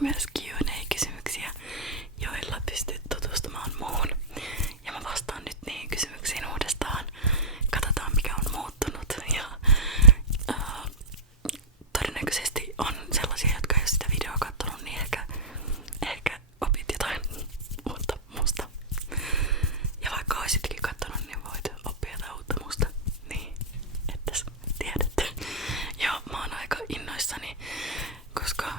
myös Q&A-kysymyksiä, joilla pystyt tutustumaan muuhun. Ja mä vastaan nyt niihin kysymyksiin uudestaan. Katsotaan mikä on muuttunut. Ja todennäköisesti on sellaisia, jotka ei ole sitä videoa katsonut, niin ehkä opit jotain uutta musta. Ja vaikka oisitkin katsonut, niin voit oppia jotain uutta musta. Niin, ettäs tiedät. Joo, mä oon aika innoissani, koska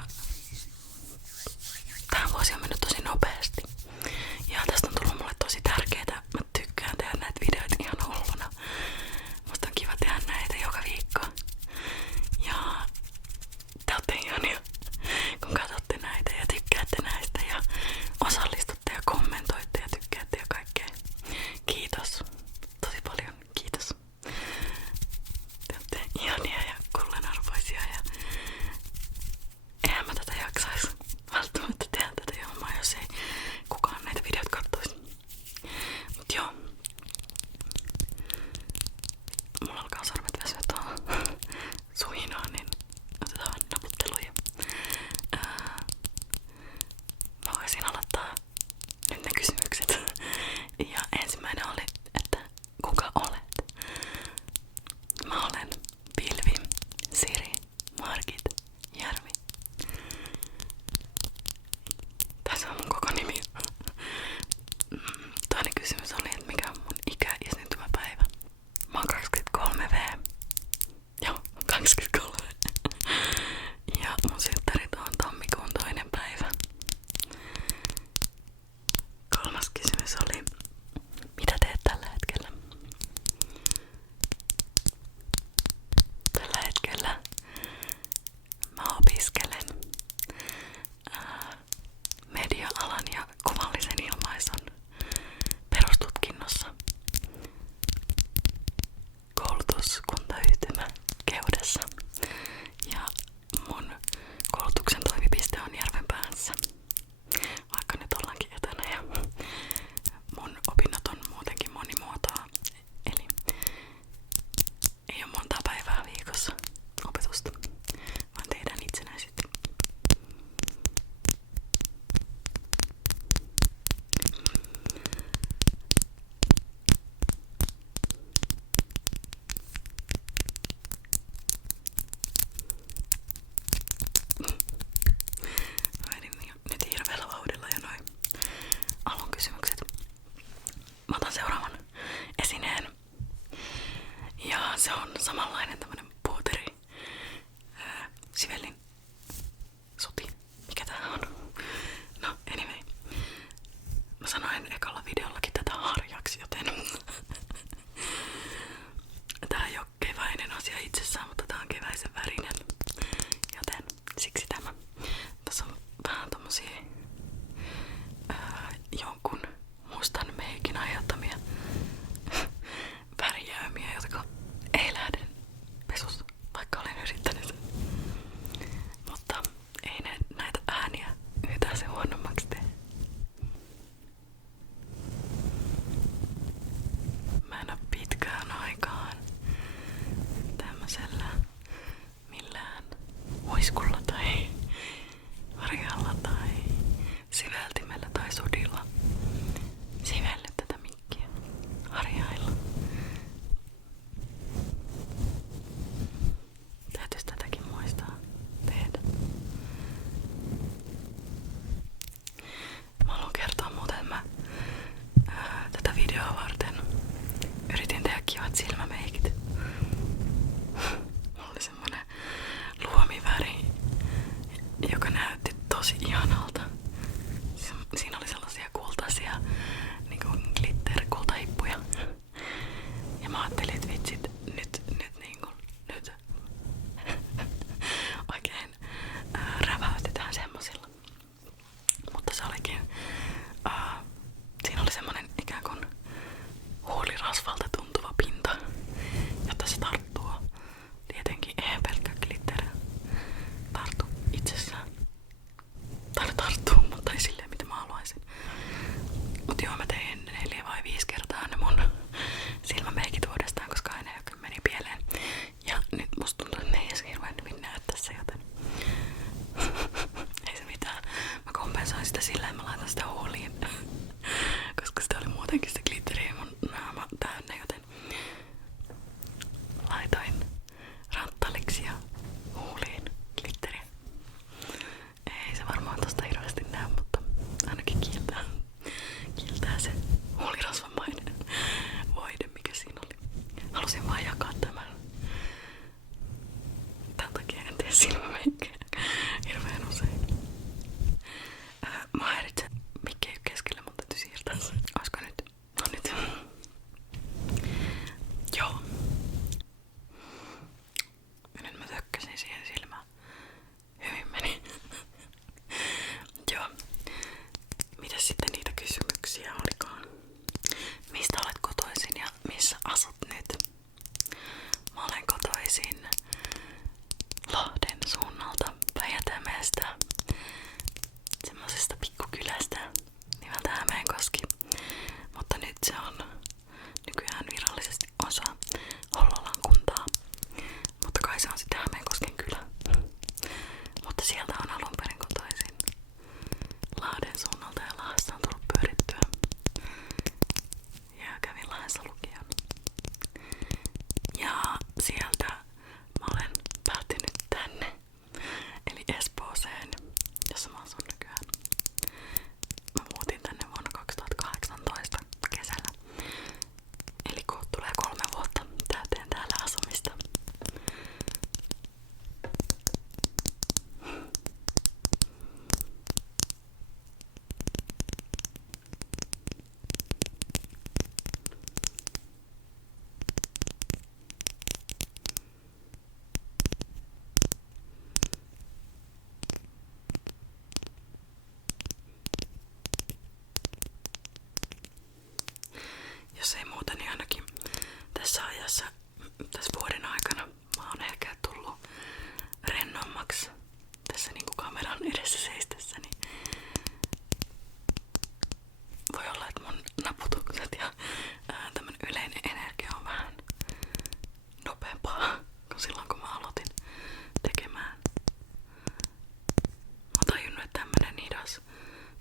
hidas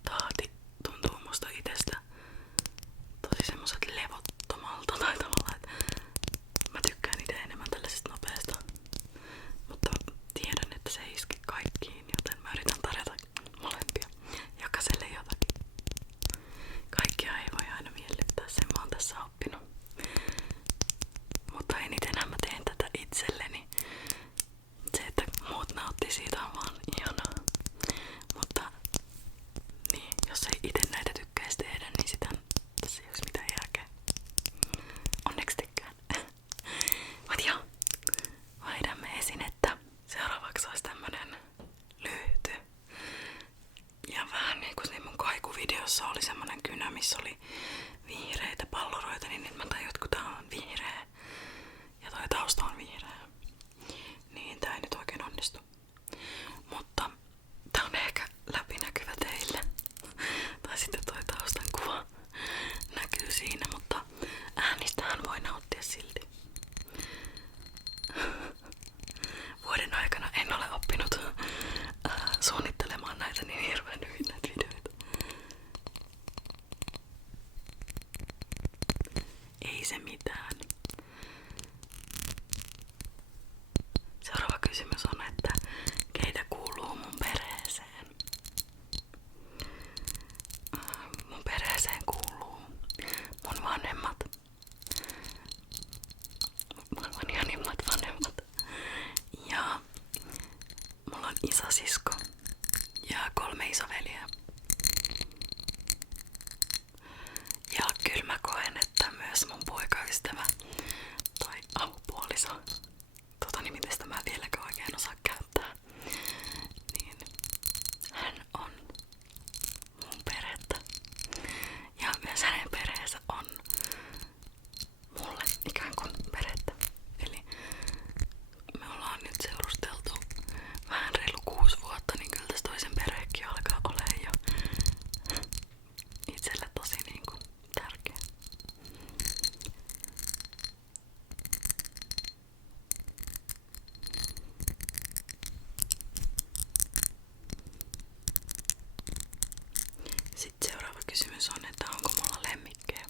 tahti tuntuu musta itestä tosi semmoset levottomalta tai tavallaan, että mä tykkään itse enemmän tällaisesta nopeasta. Mutta tiedän, että se ei iske kaikkiin, joten mä yritän tarjota molempia. Jokaiselle jotakin. Kaikkia ei voi aina miellyttää, sen mä oon tässä oppinut. Mutta enitenhän mä teen tätä itselleni. Se, että muut nauttii siitä on vaan ihanaa. Mutta niin, jos ei ite näitä tykkäisi tehdä, niin sitä tässä ei olisi mitään järkeä. Onneksi tykkään. Mut joo, vaihdamme esinettä. Seuraavaksi olisi tämmönen lyhty. Ja vähän niinku siinä mun kaikuvideossa oli semmonen kynä, missä oli vihreitä palloroita, niin nyt mä tajuin, että kun tää on vihreä ja toi tausta on vihreä, niin tää ei nyt oikein onnistu. Mutta tää on ehkä läpinäkyvä teille. Tai sitten toi taustan kuva näkyy siinä, mutta äänistähän voi nauttia silti. Vuoden aikana en ole oppinut suunnittelemaan näitä niin hirveän hyvin näitä videoita. Ei se mitään. Seuraava kysymys on, että keitä kuuluu mun perheeseen? Mun perheeseen kuuluu mun vanhemmat. Maailman ihanimmat vanhemmat. Ja mulla on isosisko ja 3 isoveliä. Ja kyllä mä koen, että myös mun poikaystävä tai avopuoliso, nimitestä mä vieläkään oikein osaa käyttää, niin hän on mun perhettä. Ja myös hänen perheensä on mulle ikään kuin perhettä. Eli me ollaan nyt seurusteltu vähän reilu 6 vuotta, niin kyllä tässä toisen perhekin alkaa olemaan jo itselle tosi niinku tärkeä. Sitten seuraava kysymys on, että onko mulla lemmikkejä?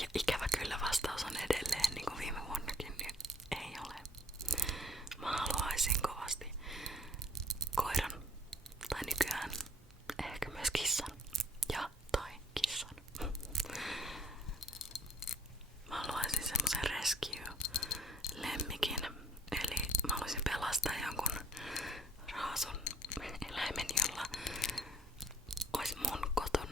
Ja ikävä kyllä vastaus on edelleen, niin kuin viime vuonnakin, niin ei ole. Mä haluaisin kovasti koiran, tai nykyään ehkä myös kissan, tai kissan. Mä haluaisin semmosen rescue-lemmikin, eli mä haluaisin pelastaa jonkun raasun eläimen, jolla olisi mun kotona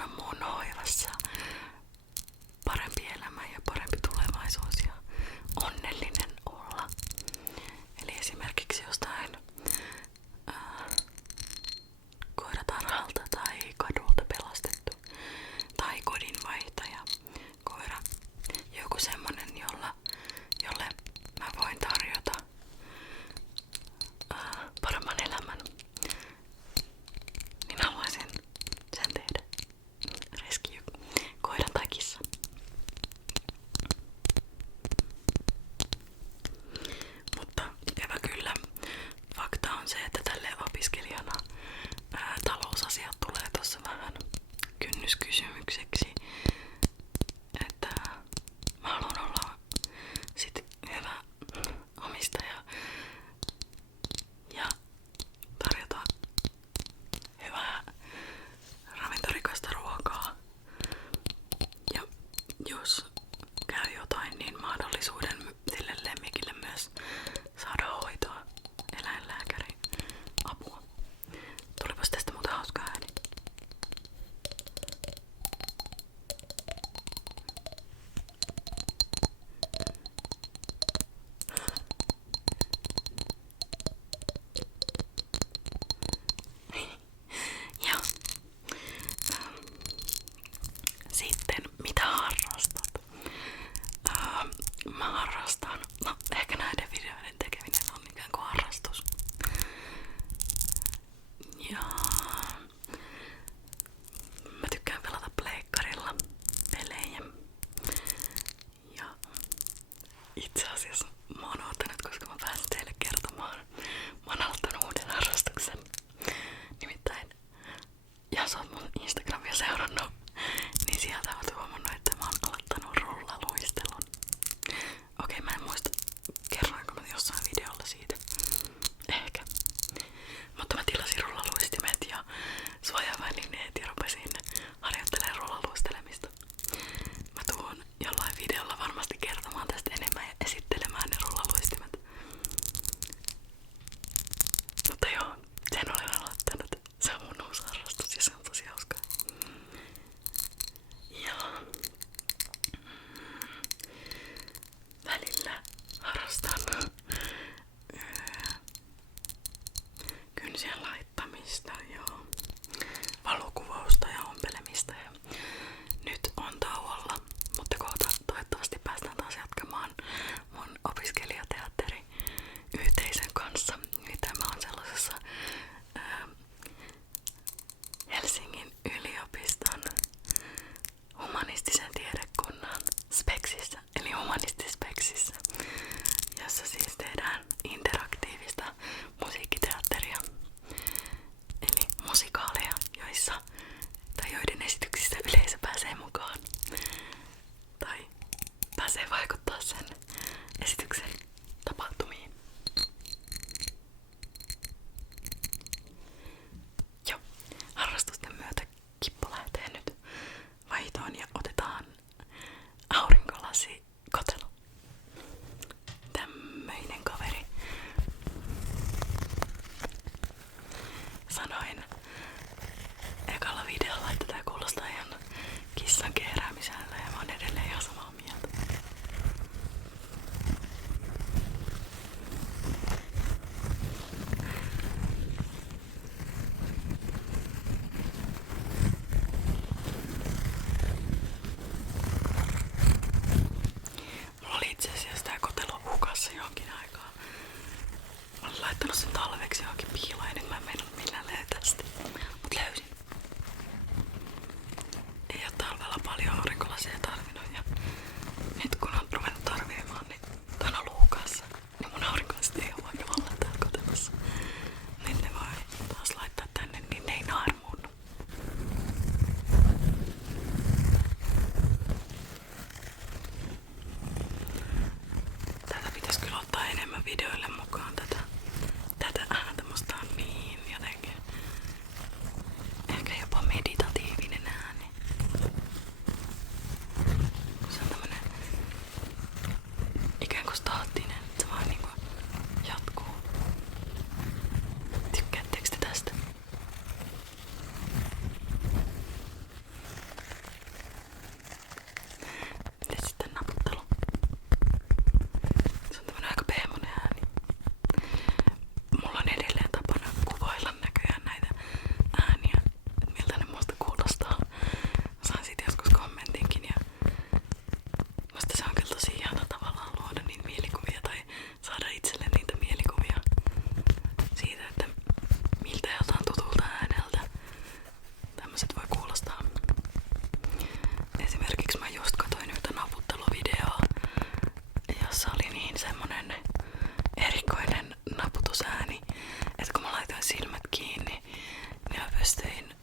pystyin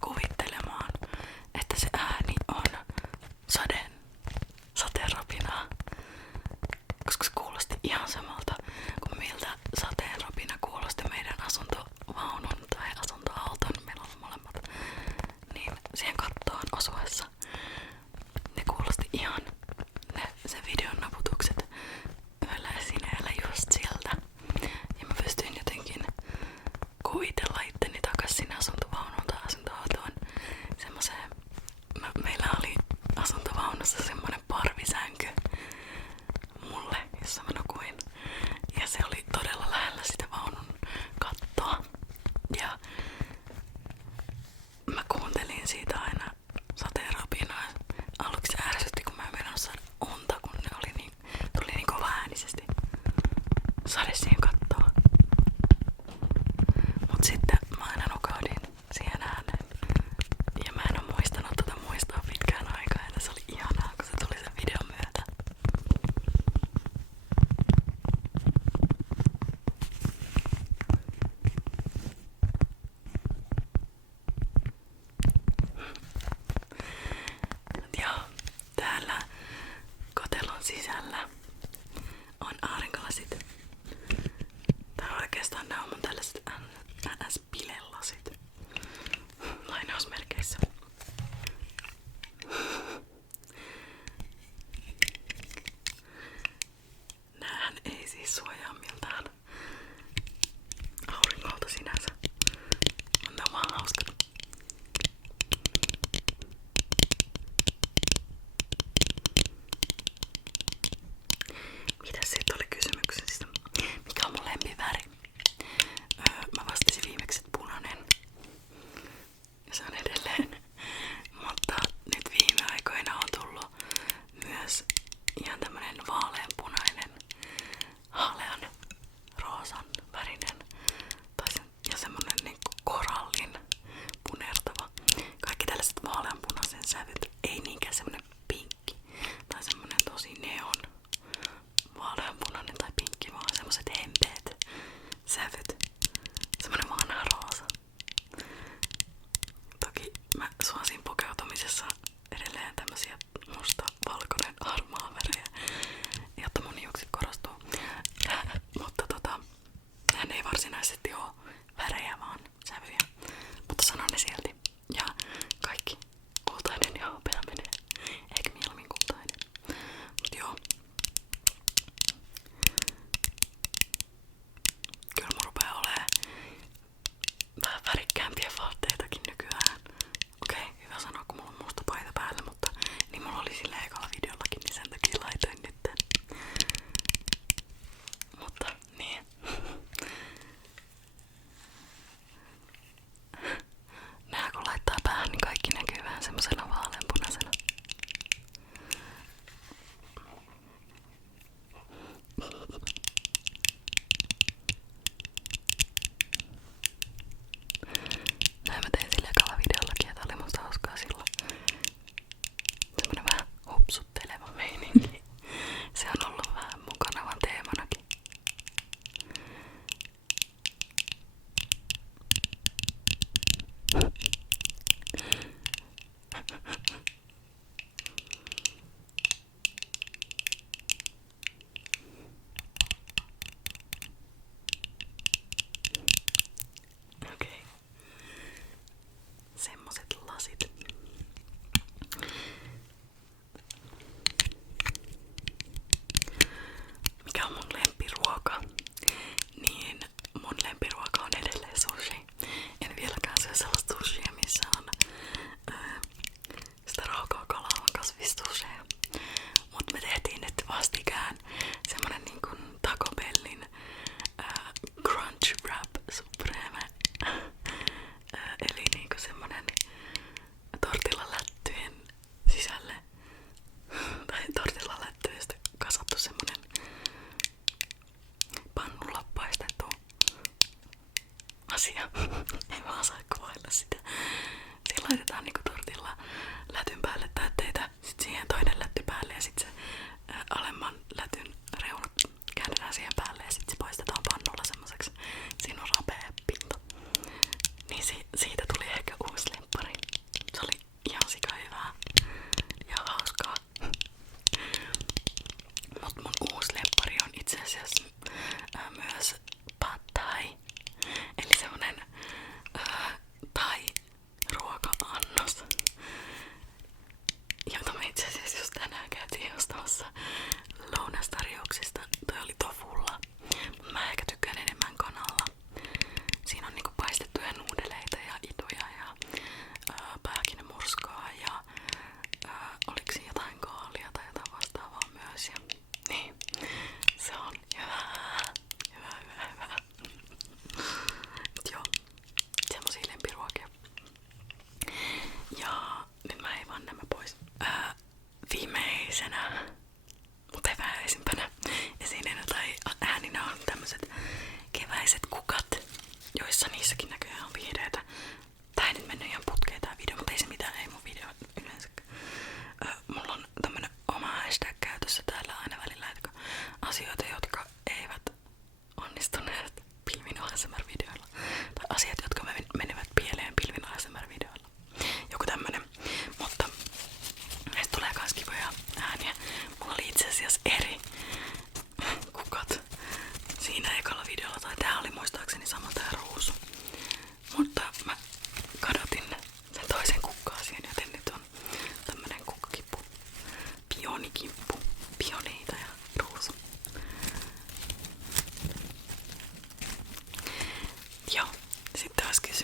kuvittelemaan, että se ääni on sateenrapinaa, koska se kuulosti ihan samalta kuin miltä sateenrapina kuulosti meidän asuntovaunun tai asuntoauton, meillä on molemmat, niin siihen kattoon osuessa ne kuulosti ihan se videon naputukset yhdellä esineellä just siltä. Ja mä pystyin jotenkin kuvitella itteni takas sinne asuntovaunuun tai asuntoautoon semmoseen. Meillä oli asuntovaunussa semmonen parvisänky mulle, jossa mä nukuin. Ja se oli todella lähellä sitä vaunun kattoa. Ja mä kuuntelin siitä aina sateenrapinaa. Aluksi se ärsytti, kun mä en meinannut saada unta, kun ne oli tuli niin kova äänisesti sade siihen kattoon. Mut sitten mä aina nukahdin siihen ääneen. Ja mä en oo muistanut muistaa pitkään aikaa, että se oli ihanaa, kun se tuli sen videon myötä. Ja täällä kotelon sisällä on aurinkolasit. Tai oikeastaan nää on mun tällaiset NS-bilelasit. Lainausmerkeissä. Näähän ei siis suojaa miltään aurinkolta sinänsä. On nää vaan hauskat. Mitäs siitä oli kysymyksessä? Mikä on mun lempiväri? Mä vastasin viimeksi, että punainen. Ja se on edelleen. Mutta nyt viime aikoina on tullut myös ihan tämmönen vaaleanpunainen, haalean roosan värinen ja semmonen niinku korallin punertava. Kaikki tällaiset vaaleanpunaisen sävyt, ei niinkään semmonen pinkki tai semmonen tosi neon vaaleanpunainen tai pinkki, vaan semmoset hempeet sävyt. Semmonen vanha roosa. Toki mä suosin pukeutumisessa edelleen tämmösiä musta, valkoinen, harmaa värejä, jotta mun hiukset korostuu. Mutta hän ei varsinaisesti oo värejä, vaan sävyjä. Mutta sanon ne silti. Ja kaikki kultainen ja hopea menee. Eikä mieluummin kultainen. Mut joo. Kyllä mun rupee olee vähän värikkäämpiä vaatteitakin nykyään. Okei, hyvä sanoa, kun mulla on musta paita päällä, mutta niin mulla oli sillä ekalla videollakin, niin sen takia laitoin nytten. Mutta niin. Nää kun laittaa päähän, niin kaikki näkyy vähän semmosena vaaleanpunaisena. Näin mä tein sillä ekalla videollakin, että oli musta hauskaa silloin. Semmonen vähän hupsutteleva meininki. Se on ollut vähän mun kanavan teemanakin. Okei. Semmoset lasit. Mikä on mun lempiruoka? Niin mun lempiruoka on edelleen sushi. En vieläkään syö sellaista sushia, missä on sitä raukaa kalaa, vaan kasvistushia. Mut me tehtiin nyt vastikään semmonen niinku Taco Bellin Crunch Wrap Supreme. Eli niinku semmonen tortillalättyjen sisälle tai tortillalättyistä kasattu semmonen pannulla paistettu asia. En vaan saa kuvailla sitä. Siinä laitetaan niinku tortilla lätyn päälle täytteitä, sit siihen toinen lätty päälle ja sit se alemman lätyn reunat käännetään siihen päälle ja sit se paistetaan pannulla semmoseksi. Siinä on rapea pinta. Niin siitä tuli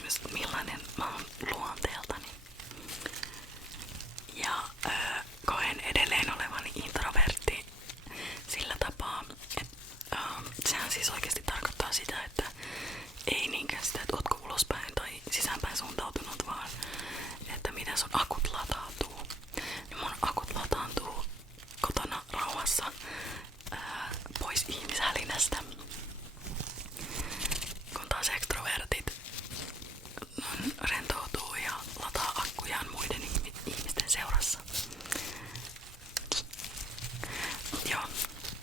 kysymys, millainen mä oon luonteeltani. Ja koen edelleen olevani introvertti sillä tapaa, että sehän siis oikeasti tarkoittaa sitä, että ei niinkään sitä, että ootko ulospäin tai sisäänpäin suuntautunut, vaan että miten sun akut latautuu. Niin mun akut lataantuu kotona rauhassa pois ihmishälinästä. Kun taas ekstrovertit rentoutuu ja lataa akkujaan muiden ihmisten seurassa. Joo,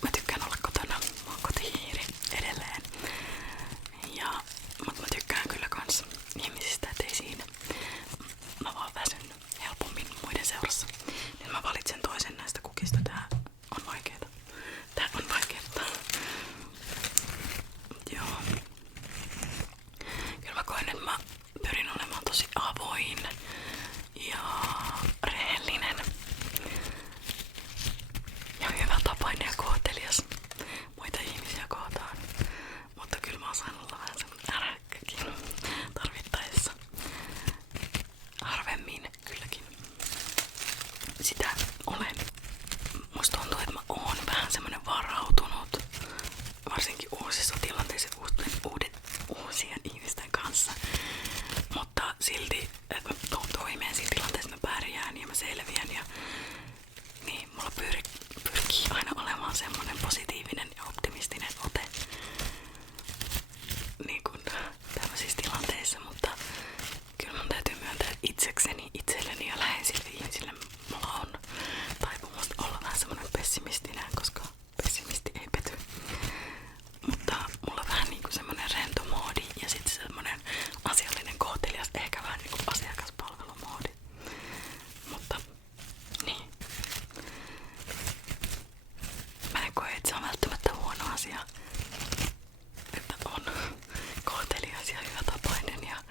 mä tykkään olla kotona. Mä oon kotihiiri edelleen. Mut mä tykkään kyllä kans ihmisistä, ettei siinä. Mä vaan väsyn helpommin muiden seurassa. Nyt mä valitsen toisen näistä kukista. Tää on vaikeeta. Joo. Kyllä mä koen, että mä pyrin olemaan tosi avoin ja rehellinen ja hyvätapainen ja kohtelias muita ihmisiä kohtaan. Mutta kyllä mä osaan olla vähän semmonen äräkkäkin tarvittaessa. Harvemmin kylläkin. Sitä olen. Musta tuntuu, että mä oon vähän semmonen varautunut. Varsinkin uusissa tilanteissa uusien ihmisten kanssa. Mutta silti, että mä tuun toimeen siinä tilanteessa, mä pärjään ja mä selviän. Niin mulla pyrkii aina olemaan semmonen positiivinen ja optimistinen ote. Niin kuin tämmöisissä tilanteissa, mutta kyllä mun täytyy myöntää, että itselleni ja läheisille ihmisille mulla on taipumusta olla vähän semmonen pessimistinen, koska pessimisti ei pety. Mutta mulla on vähän niinku semmonen rento moodi ja sitten semmonen asiallinen kohtelias, ehkä vähän niinku asiakaspalvelumoodi. Mutta niin. Mä en koe, että se on välttämättä huono asia, että on kohtelias ja hyvätapainen ja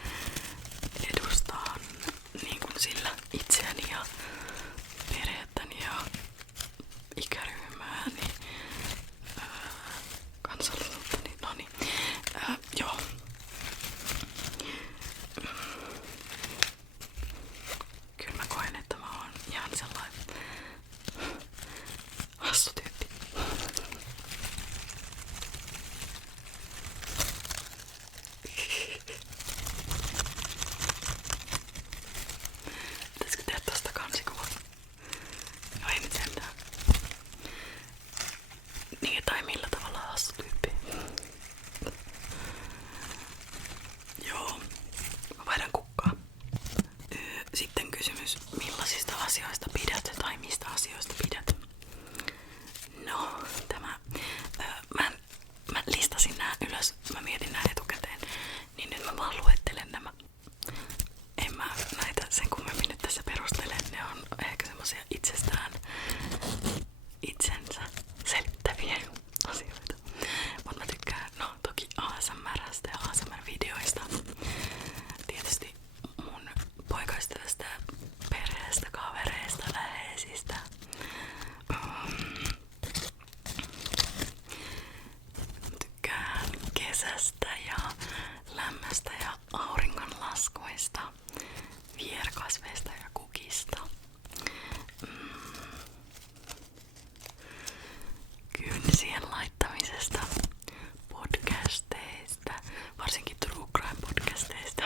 edustaa niin kuin sillä itseäni ja perhettäni ja ikäryhmääni, kansallisuuttani, noniin, joo. Kyllä mä koen, että mä oon ihan sellainen hassu tyyppi. Pitäisikö tehdä tosta kansikuva? No ei nyt sentään. Niin tai millä tavalla hassu tyyppi. Joo. Mä vaihdan kukkaa. Sitten kysymys, millaisista asioista pidät tai mistä asioista pidät? No, mä listasin nää ylös, mä mietin nää etukäteen, niin nyt mä vaan luettelen nämä. En mä näitä sen kummemmin nyt tässä perustele, ne on ehkä semmosia itsensä selittäviä asioita. Mut mä tykkään, no toki ASMR:stä ja ASMR-videoista. Tietysti mun poikaystävästä, perheestä, kavereista, läheisistä. Tykkään kesästä ja lämmöstä ja auringonlaskuista, vierkasveista ja kukista. Kynsien laittamisesta, podcasteista, varsinkin True Crime podcasteista.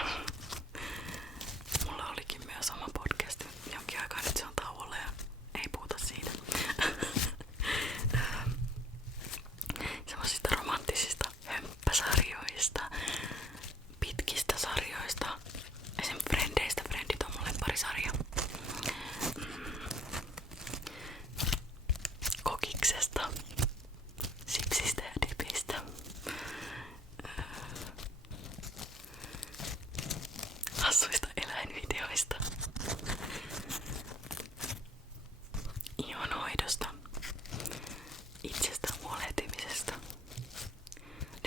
Mulla olikin myös oma podcast jonkin aikaa, nyt se on tauolla ja ei puhuta siitä. Semmoisista romanttisista hömppäsarjoista, pitkistä sarjoista, esim. Frendeistä. Frendit on mulle parisarja. Kokiksesta, sipsistä ja dipistä. Hassuista eläinvideoista. Ihonhoidosta. Itsestä huolehtimisesta.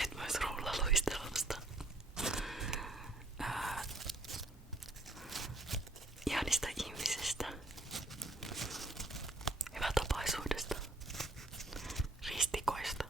Nyt myös rullaluistelusta. Ihanista ihmisistä. Hyvätapaisuudesta. Ristikoista.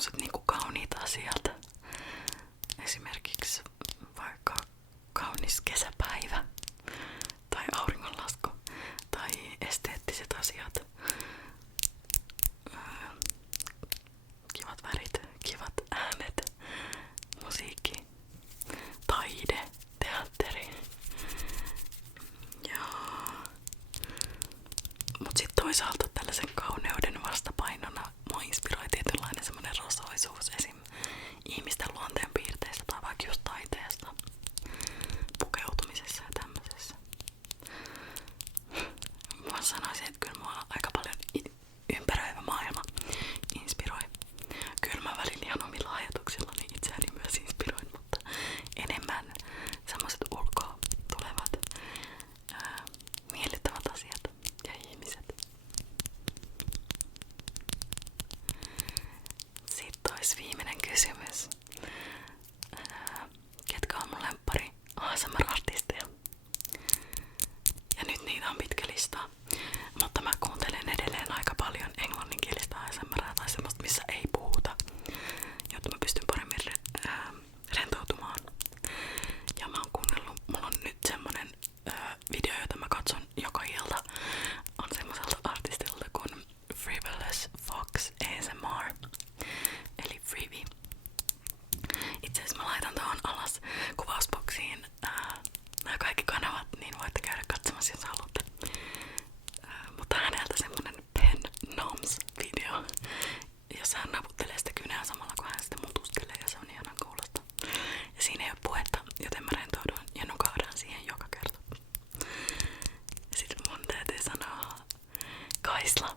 semmoset niinku kauniit asiat. Esimerkiksi vaikka kaunis kesäpäivä tai auringonlasku tai esteettiset asiat. Kivat värit, kivat äänet, musiikki, taide, teatteri. Ja mut sit toisaalta tällaisen kauneuden vastapainona mua inspiroi tietynlainen semmonen rosoisuus esim. Ihmisten luonteen piirteistä tai vaikka just taiteesta, pukeutumisessa ja tämmöisessä. Mä sanoisin, että kyllä mua aika paljon ympäröivä maailma inspiroi. Kyllä mä välin ihan omilla ajatuksillani itseäni myös inspiroin, mutta enemmän semmoset ulkoa tulevat miellyttävät asiat ja ihmiset. Sitten olisi viimeinen kysymys. Ketkä on mun lemppari ASMR-artisteja? Ja nyt niitä on pitkä lista. Mutta mä kuuntelen edelleen aika paljon englanninkielistä ASMR:ää tai semmoista, missä ei puhuta, jotta mä pystyn paremmin rentoutumaan. Ja mä oon kuunnellut, mulla on nyt semmonen video, jota mä katson joka ilta, on semmoiselta artistilta kuin Frivolous Fox ASMR, eli Freebie. Itse asiassa mä laitan tuohon alas kuvausboksiin nämä kaikki kanavat, niin voitte käydä katsomassa jos haluatte. Mutta häneltä semmonen Pen Noms video, jossa hän naputtelee sitä kynää samalla kun hän sitä mutustelee ja se on ihanan kuulosta. Ja siinä ei ole puhetta, joten mä rentoudun ja nukahdaan siihen joka kerta. Sitten mun täytyy sanoa Kaisla.